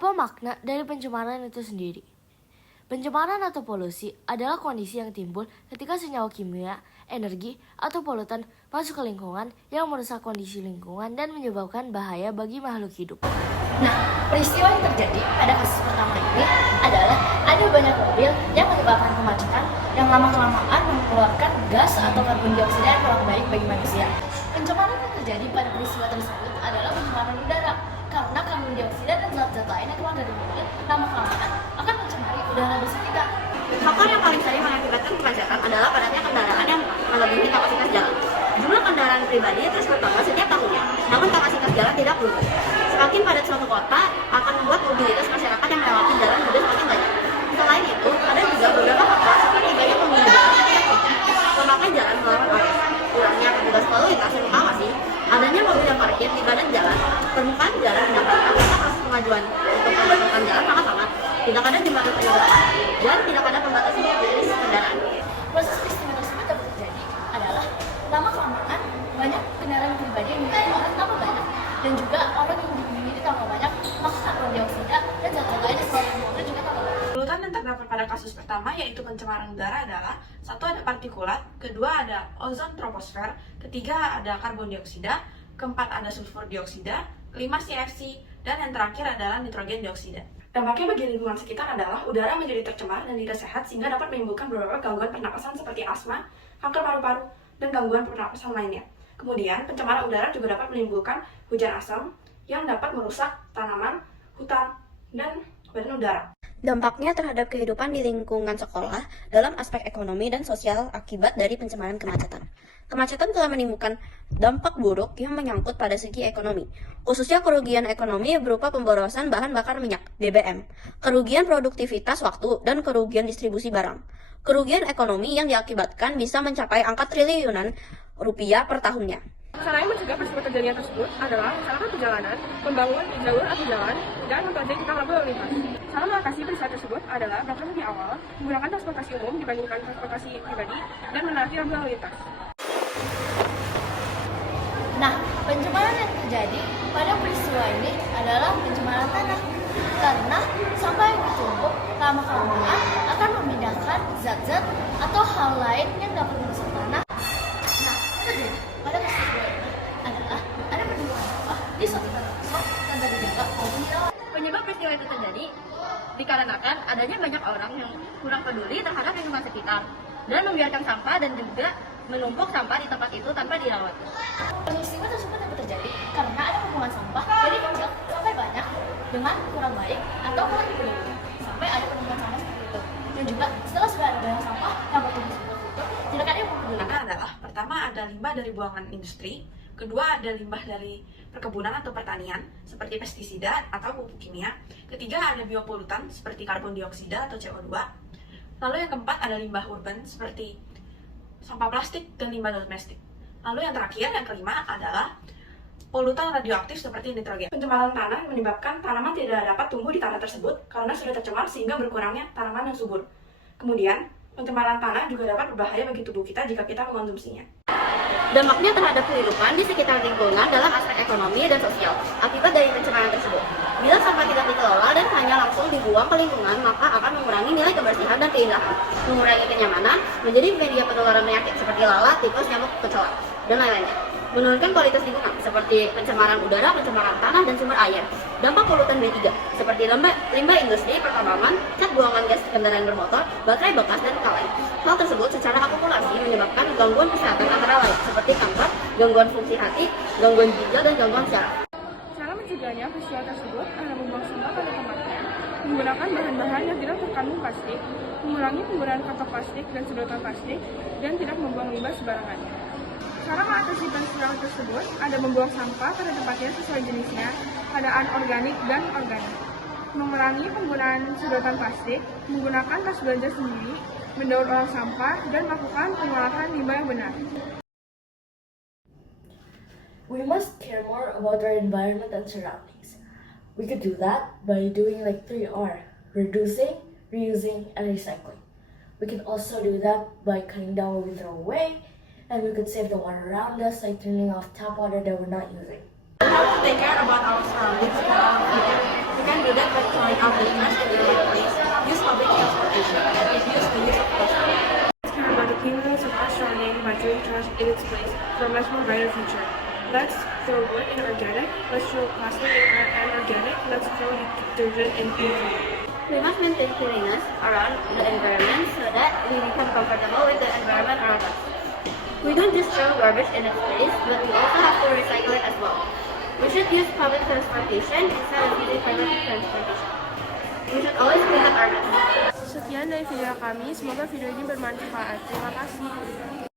Apa makna dari pencemaran itu sendiri? Pencemaran atau polusi adalah kondisi yang timbul ketika senyawa kimia, energi, atau polutan masuk ke lingkungan yang merusak kondisi lingkungan dan menyebabkan bahaya bagi makhluk hidup. Nah, peristiwa yang terjadi pada kasus pertama ini adalah ada banyak mobil yang menyebabkan kemacetan yang lama-kelamaan mengeluarkan gas atau karbon dioksida yang kurang baik bagi manusia. Pencemaran yang terjadi pada peristiwa tersebut adalah pencemaran udara karena karbon dioksida dan zat-zat lain yang keluar dari mobil lama-kelamaan akan mencemari udara di sekitar. Faktor yang paling sering mengakibatkan kemacetan adalah padatnya kendaraan yang melebihi kapasitas jalan. Jumlah kendaraan pribadi terus bertambah setiap tahunnya, namun kapasitas jalan tidak berubah. Semakin padat suatu kota akan membuat mobilitas masyarakat yang melewati jalan juga semakin banyak. Selain itu, ada juga beberapa faktor seperti banyak pengguna jalan yang memakai jalan melawan arus, kurangnya petugas lalu lintas yang mengawasi, adanya mobil yang parkir di badan jalan, permukaan jalan yang ketika proses pengajuan untuk pembatas jalan sangat lama, tidak ada jembatan penyebab, dan tidak ada pembatasan jenis kendaraan. Proses peristiwa tersebut dapat terjadi adalah lama-kelamaan banyak kendaraan pribadi yang dimiliki orang tambah banyak dan juga orang yang dimiliki tambah banyak, maka karbon dioksida dan zat-zat lain yang keluar dari mobil juga tambah banyak. Polutan yang terdapat pada kasus pertama yaitu pencemaran udara adalah satu ada partikulat, kedua ada ozon troposfer, ketiga ada karbon dioksida, keempat ada sulfur dioksida, kelima CFC, dan yang terakhir adalah nitrogen dioksida. Dampaknya bagi lingkungan sekitar adalah udara menjadi tercemar dan tidak sehat sehingga dapat menimbulkan beberapa gangguan pernapasan seperti asma, kanker paru-paru, dan gangguan pernapasan lainnya. Kemudian, pencemaran udara juga dapat menimbulkan hujan asam yang dapat merusak tanaman, hutan, dan badan udara. Dampaknya terhadap kehidupan di lingkungan sekolah dalam aspek ekonomi dan sosial akibat dari pencemaran kemacetan. Kemacetan telah menimbulkan dampak buruk yang menyangkut pada segi ekonomi, khususnya kerugian ekonomi berupa pemborosan bahan bakar minyak (BBM), kerugian produktivitas waktu, dan kerugian distribusi barang. Kerugian ekonomi yang diakibatkan bisa mencapai angka triliunan rupiah per tahunnya. Cara yang mencegah peristiwa kejadian tersebut adalah melaksanakan perjalanan, membangun jalur atau jalan, dan memperbaiki tentang lampu lalu lintas. Cara mengatasi peristiwa tersebut adalah berangkat lebih awal, menggunakan transportasi umum dibandingkan transportasi pribadi, dan menaati lampu lalu lintas. Nah, pencemaran yang terjadi pada peristiwa ini adalah pencemaran tanah karena sampah yang ditumpuk lama-kelamaan akan memindahkan zat-zat atau hal lain yang dapat merusak tanah. Nah, terjadi pada peristiwa ini adalah ada penumpukan sampah di suatu tanah kosong tanpa dijaga maupun dirawat. Penyebab peristiwa itu terjadi dikarenakan adanya banyak orang yang kurang peduli terhadap lingkungan sekitar dan membiarkan sampah dan juga menumpuk sampah di tempat itu tanpa dirawat. Peristiwa tersebut dapat terjadi karena ada pembuangan sampah dari kecil sampai banyak dengan kurang baik atau kurang dipelihara sampai ada penumpukan sampah seperti itu. Dan juga setelah sudah ada banyak sampah yang bertumbuh seperti itu, tidak ada yang peduli. Karena adalah pertama ada limbah dari buangan industri, kedua ada limbah dari perkebunan atau pertanian seperti pestisida atau pupuk kimia, ketiga ada biopolutan seperti karbon dioksida atau CO2, lalu yang keempat ada limbah urban seperti sampah plastik dan limbah domestik. Lalu yang terakhir, yang kelima adalah polutan radioaktif seperti nitrogen. Pencemaran tanah menyebabkan tanaman tidak dapat tumbuh di tanah tersebut karena sudah tercemar sehingga berkurangnya tanaman yang subur. Kemudian, pencemaran tanah juga dapat berbahaya bagi tubuh kita jika kita mengonsumsinya. Dampaknya terhadap kehidupan di sekitar lingkungan dalam aspek ekonomi dan sosial akibat dari pencemaran tersebut. Bila sampah tidak dikelola dan hanya langsung dibuang ke lingkungan, maka akan mengurangi nilai kebersihan dan keindahan, mengurangi kenyamanan, menjadi media penularan penyakit seperti lalat, tipes, nyamuk, kecoa, dan lain-lainnya. Menurunkan kualitas lingkungan seperti pencemaran udara, pencemaran tanah, dan sumber air. Dampak polutan B3 seperti limbah industri, pertambangan, cat buangan gas kendaraan bermotor, baterai bekas, dan lain. Hal tersebut secara akumulasi menyebabkan gangguan kesehatan antara lain seperti kanker, gangguan fungsi hati, gangguan ginjal, dan gangguan syaraf. Cara mencegahnya peristiwa tersebut adalah membuang sampah pada tempatnya, menggunakan bahan-bahan yang tidak terkandung plastik, mengurangi penggunaan kantong plastik dan sedotan plastik, dan tidak membuang limbah sembarangan. Cara mengatasi peristiwa tersebut ada membuang sampah pada tempatnya sesuai jenisnya, pada anorganik dan organik, mengurangi penggunaan sedotan plastik, menggunakan tas belanja sendiri, mendaur ulang sampah, dan melakukan pengolahan limbah yang benar. We must care more about our environment and surroundings. We could do that by doing like 3R: reducing, reusing, and recycling. We can also do that by cutting down what we throw away, and we could save the water around us by turning off tap water that we're not using. We have to take care about our surroundings for our future. We can do that by throwing out the trash in the right place, use public transportation, and reduce the use of plastic. Let's care about the cleanliness of our surrounding by throwing trash in its place for a much more brighter future. Let's throw wood in organic, let's throw plastic in organic, let's throw detergent in PET. We must maintain cleanliness around the environment so that we become comfortable with the environment around us. We don't just throw garbage in its place, but we also have to recycle it as well. We should use public transportation instead of using private transportation. We should always clean up our mess. Sekian dari video kami, semoga video ini bermanfaat. Terima kasih.